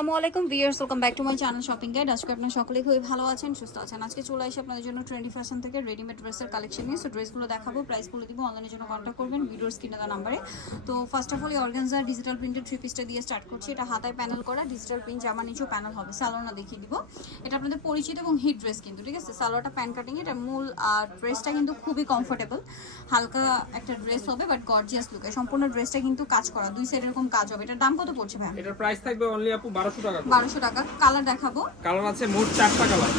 আসসালামু আলাইকুম viewers, welcome back to my channel shopping guide. আজকে আপনারা সকলেই খুবই ভালো আছেন, সুস্থ আছেন। আজকে চলে আসি আপনাদের জন্য টোয়েন্টি ফ্যাশন থেকে রেডিমেড ড্রেসের কালেকশন নিয়ে। সো ড্রেসগুলো দেখাবো প্রাইসগুলো দিব অনলাইনের জন্য কন্ট্যাক্ট করবেন ভিডিওর স্ক্রিনে দেওয়া নাম্বারে তো first of all organza digital printed three পিসটা দিয়ে স্টার্ট করছি। এটা হাতায় প্যানেল করা ডিজিটাল প্রিন্ট জামা নিচেও প্যানেল হবে। সালোয়ারটা দেখিয়ে দিব। এটা আপনাদের পরিচিত এবং হিট ড্রেস কিন্তু, ঠিক আছে? সালোয়ারটা প্যান কাটিং এটা মূল ড্রেসটা কিন্তু খুবই কমফোর্টেবল হালকা একটা ড্রেস হবে বাট গর্জিয়াস লুকে সম্পূর্ণ ড্রেসটা কিন্তু কাজ করা, দুই সাইড এরকম কাজ হবে। এটার দাম কত পড়ছে ভাই এটার প্রাইস থাকবে অনলি আপু বারোশো টাকা বারোশো টাকা। কালার দেখাবো। কালার আছে মোট চারটা কালার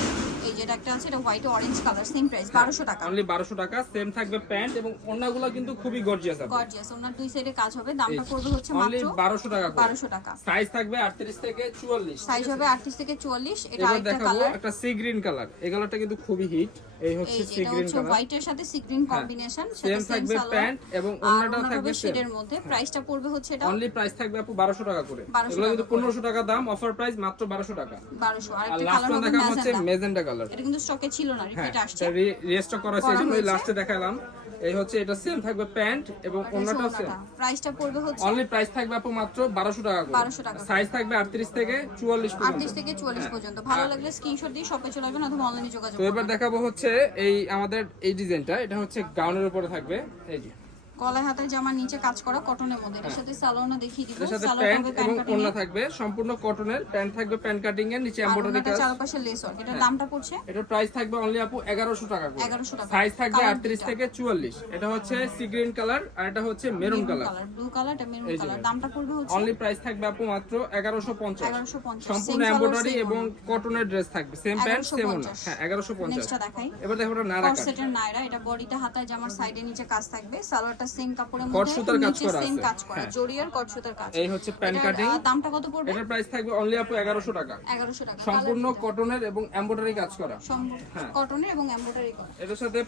এই যেটা একটা আছে এটা white orange colour same price বারোশো টাকা। অনলি বারোশো টাকা সেম থাকবে প্যান্ট এবং অন্যগুলো কিন্তু খুবই গর্জিয়াস আছে। গর্জিয়াস দুই সাইডে কাজ হবে দামটা পড়বে হচ্ছে মাত্র বারোশো টাকা বারোশো টাকা। সাইজ থাকবে আটত্রিশ থেকে চুয়াল্লিশ সাইজ হবে আটত্রিশ থেকে চুয়াল্লিশ এটা এবার কালার একটা সি গ্রিন কালার এই কালারটা কিন্তু খুবই হিট এই হচ্ছে সি গ্রিন কালার হোয়াইটের সাথে সি গ্রিন কম্বিনেশন সেম থাকবে প্যান্ট এবং থাকবে মধ্যে প্রাইসটা পড়বে হচ্ছে এটা অনলি প্রাইস থাকবে আপু বারোশো টাকা করে। এগুলো কিন্তু টাকা করে। পনেরোশো টাকা দাম অফার প্রাইস মাত্র বারোশো টাকা। বারোশো। আর আরেকটা লাস্ট কালার হবে হচ্ছে কালার এটা কিন্তু স্টকে ছিল না হ্যাঁ রিপিট আসছে রিস্টক করা আছে করা এই জন্য হয়েছে। লাস্টে দেখালাম এই হচ্ছে এটা সেম থাকবে প্যান্ট এবং সেম প্রাইসটা পড়বে হচ্ছে অনলি প্রাইস থাকবে আপু মাত্র বারোশো টাকা করে। 1200 টাকা। সাইজ থাকবে আটত্রিশ থেকে চুয়াল্লিশ পর্যন্ত। আটত্রিশ থেকে চুয়াল্লিশ পর্যন্ত। ভালো লাগলে স্ক্রিনশট দিয়ে শপে চলে আসবেন অথবা অনলাইনে যোগাযোগ তো এবার দেখাবো হচ্ছে এই আমাদের এই ডিজাইনটা এটা হচ্ছে গাউনের উপরে থাকবে। এই যে। গলায় হাতের জামা নিচে কাজ করা কটনের মধ্যে। এটার সাথে সালোয়ারটা দেখিয়ে দিব। এর প্যান্ট কাটিং থাকবে সম্পূর্ণ কটনের প্যান্ট থাকবে প্যান্ট কাটিং এর নিচে এমব্রয়ডারি কাজ। চারপাশে লেস ওয়ার্ক এটার দামটা পড়ছে? এটার প্রাইস থাকবে অনলি আপু এগারোশো টাকা করে। 1100 টাকা। সাইজ থাকবে Colour আটত্রিশ দুইটা। থেকে চুয়াল্লিশ। এটা হচ্ছে সি গ্রিন কালার আর এটা হচ্ছে মেরুন কালার ব্লু কালার এটা মেরুন কালার দামটা পড়বে হচ্ছে অনলি প্রাইস থাকবে আপু মাত্র এগারোশো পঞ্চাশ। 1150 সম্পূর্ণ এমব্রয়ডারি এবং কটনের ড্রেস থাকবে। সেম প্যান্ট সেম ওনা 1150 হ্যাঁ এগারোশো পঞ্চাশ। নেক্সটটা দেখাই। এবার দেখো এটা নারা কাট কর্সেটের নাইরা এটা বডিটা হাতায় জামার সাইডে নিচে কাজ থাকবে। সালোয়ারটা সেম কাপড়ের মধ্যে নিচে সেম কাজ করা হ্যাঁ। জরিয়ার কট কাজ। এই হচ্ছে প্যান্ট কাটিং। দামটা কত পড়বে? এটার প্রাইস থাকবে অনলি আপু এগারোশো টাকা। 1100 টাকা সম্পূর্ণ কটনের এবং এমব্রয়ডারি কাজ করা। হ্যাঁ। কটনের এবং এমব্রয়ডারি করা। এটার সাথে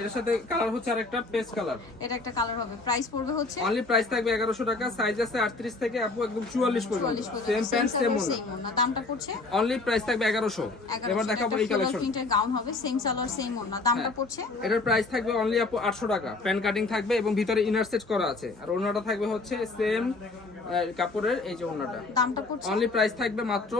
এটার সাথে কালার হচ্ছে আরেকটা পেস্ট কালার এটা একটা কালার হবে। প্রাইস পড়বে হচ্ছে অনলি প্রাইস থাকবে এগারোশো টাকা সাইজ আছে আটত্রিশ থেকে আপু একদম চুয়াল্লিশ 44 পর্যন্ত। সেম প্যান্ট সেম ওনা দামটা পড়ছে অনলি প্রাইস থাকবে এগারোশো। এবার দেখাবো এই কালেকশন প্রিন্টের গাউন হবে সেম সালোয়ার সেম ওনা দামটা হ্যাঁ। পড়ছে এটার প্রাইস থাকবে অনলি আপু আটশো টাকা। প্যান কাটিং থাকবে এবং ভিতরে ইনার সেট করা আছে। আর ওনাটা থাকবে হচ্ছে সেম কাপড়ের এই যে ওনাটা দামটা পড়ছে? অনলি প্রাইস থাকবে মাত্র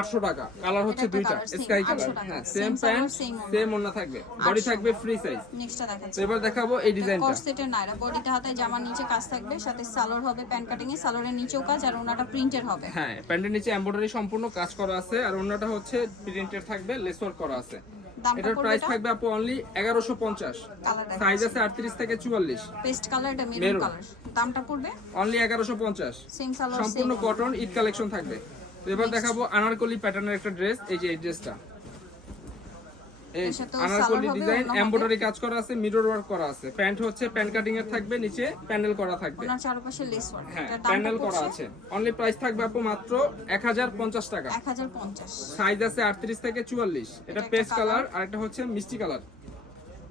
আটশো টাকা। কালার হচ্ছে দুইটা স্কাই কালার হ্যাঁ সেম প্যান্ট। সেম ওনা থাকবে। বডি থাকবে ফ্রি সাইজ নেক্সটটা দেখাচ্ছি। এবার দেখাবো এই ডিজাইনটা কর্সেটের নাইরা বডিটা হাতায় জামার নিচে কাজ থাকবে সাথে সালোয়ার হবে প্যান্ট কাটিং এ সালোয়ারের নিচেও কাজ আর ওনাটা প্রিন্টের হবে। হ্যাঁ প্যান্টের নিচে এমব্রয়ডারি সম্পূর্ণ কাজ করা আছে আর ওনাটা হচ্ছে প্রিন্টেড থাকবে লেস ওয়ার্ক করা আছে। এটার প্রাইস থাকবে আপু অনলি এগারোশো পঞ্চাশ। কালার দেখা সাইজ আছে আটত্রিশ থেকে চুয়াল্লিশ। পেস্ট কালার এটা মেরুন কালার দামটা পড়বে? অনলি এগারোশো পঞ্চাশ। সেম সালোয়ার সম্পূর্ণ কটন ইট কালেকশন থাকবে। এবার দেখাবো আনারকলি প্যাটার্নের একটা ড্রেস এই যে এই ড্রেসটা আনারকলি ডিজাইন এমব্রয়ডারি কাজ করা আছে মিরর ওয়ার্ক করা আছে। প্যান্ট হচ্ছে প্যান্ট কাটিং এর থাকবে নিচে প্যানেল করা থাকবে। ওনার চারপাশে লেস ওয়ার্ক হ্যাঁ প্যানেল করা আছে। অনলি প্রাইস থাকবে আপু মাত্র এক হাজার পঞ্চাশ টাকা। 1050 সাইজ আছে আটত্রিশ থেকে চুয়াল্লিশ। এটা একটা পেস্ট কালার আর একটা হচ্ছে মিষ্টি কালার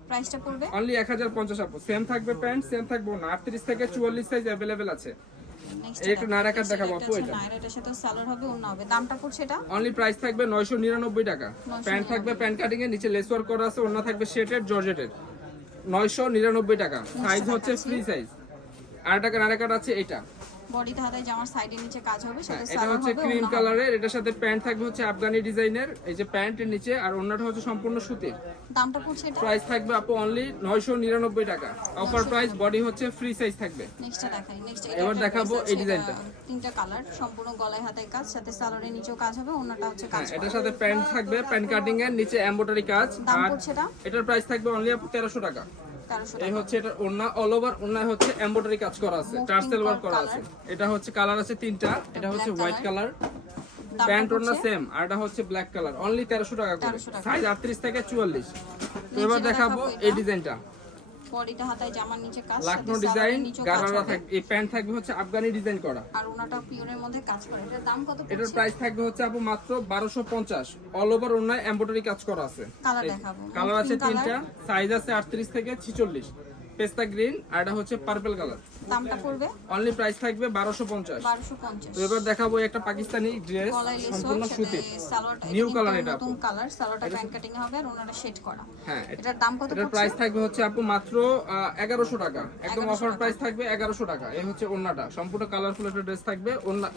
প্রাইসটা পড়বে? অনলি এক হাজার পঞ্চাশ আপু। সেম থাকবে প্যান্ট সেম থাকবে না আটত্রিশ থেকে চুয়াল্লিশ সাইজ অ্যাভেলেবেল আছে। একটা নায়রা দেখাবো আপু এটা। নাইরা সাথে সালোয়ার হবে ওনা হবে। দামটা পড়ছে এটা? অনলি প্রাইস থাকবে নয়শো নিরানব্বই টাকা। প্যান্ট থাকবে প্যান্ট কাটিং এর নিচে লেস ওয়ার্ক করা আছে অন্য থাকবে শেটের জর্জেটের নয়শো নিরানব্বই টাকা। সাইজ হচ্ছে ফ্রি সাইজ আর একটা নারে কাট আছে এটা। বডিতে হাতায় জামার সাইডে নিচে কাজ হবে হ্যাঁ, সাথে এটা হচ্ছে হবে ক্রিম। কালারের এটার সাথে প্যান্ট থাকবে হচ্ছে আফগানি ডিজাইনের এই যে প্যান্টের নিচে আর অন্যটা হচ্ছে সম্পূর্ণ সুতির দামটা পড়ছে এটা? প্রাইস থাকবে আপু অনলি নয়শো নিরানব্বই টাকা। অফার প্রাইস বডি হচ্ছে ফ্রি সাইজ থাকবে। নেক্সটটা দেখাই নেক্সট এবার দেখাবো এই ডিজাইনটা। তিনটা কালার সম্পূর্ণ গলায় হাতায় কাজ সাথে সালোয়ারের নিচেও কাজ হবে ওনাটা হচ্ছে কাজ হ্যাঁ এটার সাথে প্যান্ট থাকবে প্যান্ট কাটিং এর নিচে এমব্রয়ডারি কাজ দাম পড়ছে এটা? এটার প্রাইস থাকবে অনলি আপু তেরোশো টাকা। 1300 এই হচ্ছে এটা ওন্না অল ওভার ওন্নায় হচ্ছে এমব্রয়ডারি কাজ করা আছে টার্সেল ওয়ার্ক করা আছে। এটা হচ্ছে কালার আছে তিনটা এটা হচ্ছে হোয়াইট কালার প্যান্ট ওন্না সেম আর এটা হচ্ছে ব্ল্যাক কালার অনলি তেরোশো টাকা করে। সাইজ আটত্রিশ থেকে চুয়াল্লিশ। তো এবার দেখাবো এই। ডিজাইনটা হাতায় জামার নিচে কাজ লাকনো ডিজাইন গারারা থাকবে এই প্যান্ট থাকবে হচ্ছে আফগানি ডিজাইন করা। আর ওনাটা পিওরের মধ্যে কাজ করে। এটার দাম কত এটার প্রাইস থাকবে হচ্ছে আপু মাত্র বারোশো পঞ্চাশ। অল ওভার ওন্নায় এমব্রয়ডারি কাজ করা আছে। কালার দেখাবো। কালার আছে তিনটা সাইজ আছে আটত্রিশ থেকে ছিচল্লিশ। পেস্তা গ্রিন আর এটা হচ্ছে পার্পল কালার দামটা পড়বে? অনলি প্রাইস থাকবে বারোশো পঞ্চাশ। বারোশো পঞ্চাশ। তো এবার দেখাবো একটা পাকিস্তানি ড্রেস সম্পূর্ণ সুতির সালোয়ারটা New এটা নতুন কালার সালোয়ারটা কাটিং হবে আর ওনাটা শেড করা। হ্যাঁ এটার দাম কত এটার প্রাইস থাকবে হচ্ছে আপু মাত্র এগারোশো টাকা। একদম 1100 অফার প্রাইস থাকবে এগারোশো টাকা। এই হচ্ছে ওন্নাটা সম্পূর্ণ কালারফুল একটা ড্রেস থাকবে। ওন্না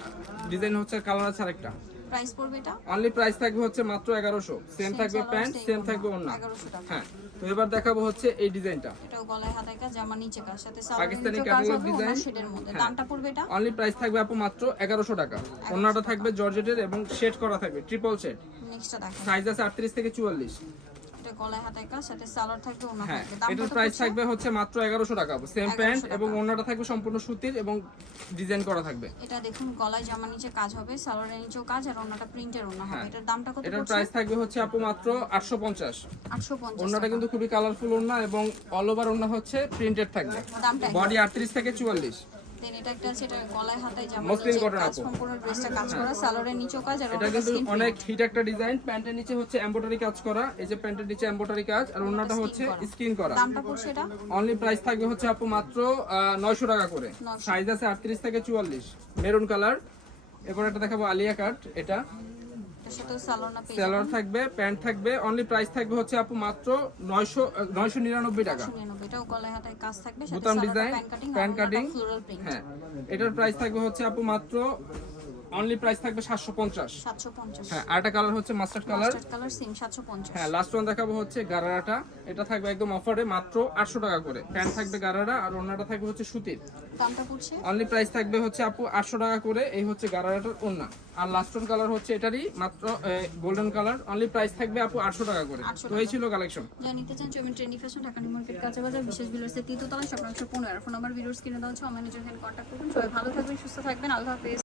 ডিজাইন হচ্ছে কালার আছে আরেকটা। প্রাইস পড়বে এটা? অনলি প্রাইস থাকবে হচ্ছে মাত্র 1100 সেম থাকবে প্যান্ট সেম থাকবে ওন্না 1100 টাকা। হ্যাঁ তো এবার দেখাবো হচ্ছে এই ডিজাইনটা। এটাও গলায় হাতায় কাজ জামা নিচে কাজ সাথে পাকিস্তানি ক্যাটালগ ডিজাইন শেডের মধ্যে। হ্যাঁ। দামটা পড়বে এটা? অনলি প্রাইস থাকবে আপু মাত্র এগারোশো টাকা। ওন্নাটা থাকবে জর্জেটের এবং সেট করা থাকবে ট্রিপল সেট নেক্সটটা দেখেন সাইজ আছে আটত্রিশ থেকে চুয়াল্লিশ। এটা গলায় হাতায় কাজ সাথে সালোয়ার থাকবে ওনা হ্যাঁ থাকবে। এটার প্রাইস থাকবে হচ্ছে মাত্র এগারোশো টাকা। সেম প্যান্ট এবং থাকবে সম্পূর্ণ সুতির এবং ডিজাইন করা থাকবে। এটা দেখুন গলায় জামা নিচে কাজ হবে সালোয়ারের নিচেও কাজ আর ওনাটা প্রিন্টের ওনা হবে। হ্যাঁ। এটার দামটা কত এটার প্রাইস থাকবে হচ্ছে আপু মাত্র আটশো পঞ্চাশ। 850 ওন্নাটা কিন্তু খুবই কালারফুল ওন্না এবং অল ওভার ওন্না হচ্ছে প্রিন্টেড থাকবে। বডি আটত্রিশ থেকে চুয়াল্লিশ। দেন এটা একটা আছে এটা গলায় হাতায় জামা মসলিন নিচে আপু। সম্পূর্ণ ড্রেসটা কাজ করা সালোয়ারের নিচেও কাজ আর এটা কিন্তু অনেক হিট একটা ডিজাইন প্যান্টের নিচে হচ্ছে এমব্রয়ডারি কাজ করা এই যে প্যান্টের নিচে এমব্রয়ডারি কাজ আর ওন্নাটা হচ্ছে স্ক্রিন করা। দামটা পড়ছে এটা? অনলি প্রাইস থাকবে হচ্ছে আপু মাত্র নয়শো টাকা করে। সাইজ আছে আটত্রিশ থেকে চুয়াল্লিশ। মেরুন কালার এরপর একটা দেখাবো আলিয়া কাট এটা। স্যালোয়ার থাকবে প্যান্ট থাকবে অনলি প্রাইস থাকবে হচ্ছে আপু মাত্র নয়শো নয়শো নিরানব্বই টাকা। শুনিয়ে নেব এটাও গলায় হাতায় কাজ থাকবে সাথে ডিজাইন প্যান্ট কাটিং হ্যাঁ। এটার প্রাইস থাকবে হচ্ছে আপু মাত্র অনলি প্রাইস থাকবে সাতশো পঞ্চাশ। 750 হ্যাঁ আরেকটা কালার হচ্ছে mustard colour mustard colour same 750 হ্যাঁ লাস্ট ওয়ান দেখাবো হচ্ছে গারারাটা। এটা থাকবে একদম অফারে মাত্র আটশো টাকা করে। প্যান্ট থাকবে গারারা আর ওনাটা থাকবে হচ্ছে সুতির। দামটা পড়ছে? অনলি প্রাইস থাকবে হচ্ছে আপু আটশো টাকা করে এই হচ্ছে গারারাটার ওন্না আর লাস্ট ওয়ান কালার হচ্ছে এটারই মাত্র গোল্ডেন কালার অনলি প্রাইস থাকবে আপু আটশো টাকা করে। 800 তো এই ছিল কালেকশন যা নিতে চান চৌমিন trendy fashion Dhaka new market কাঁচা বাজার বিশেষ বিলর্সের তৃতীয়তলায় স্বপ্ন একশো পনেরো। ফোন নাম্বার ভিডিওস কিনে দেওয়া হচ্ছে অনলাইনে যখন কন্ট্যাক্ট করবেন সবাই ভালো থাকবেন সুস্থ থাকবেন। আল্লাহ হাফেজ।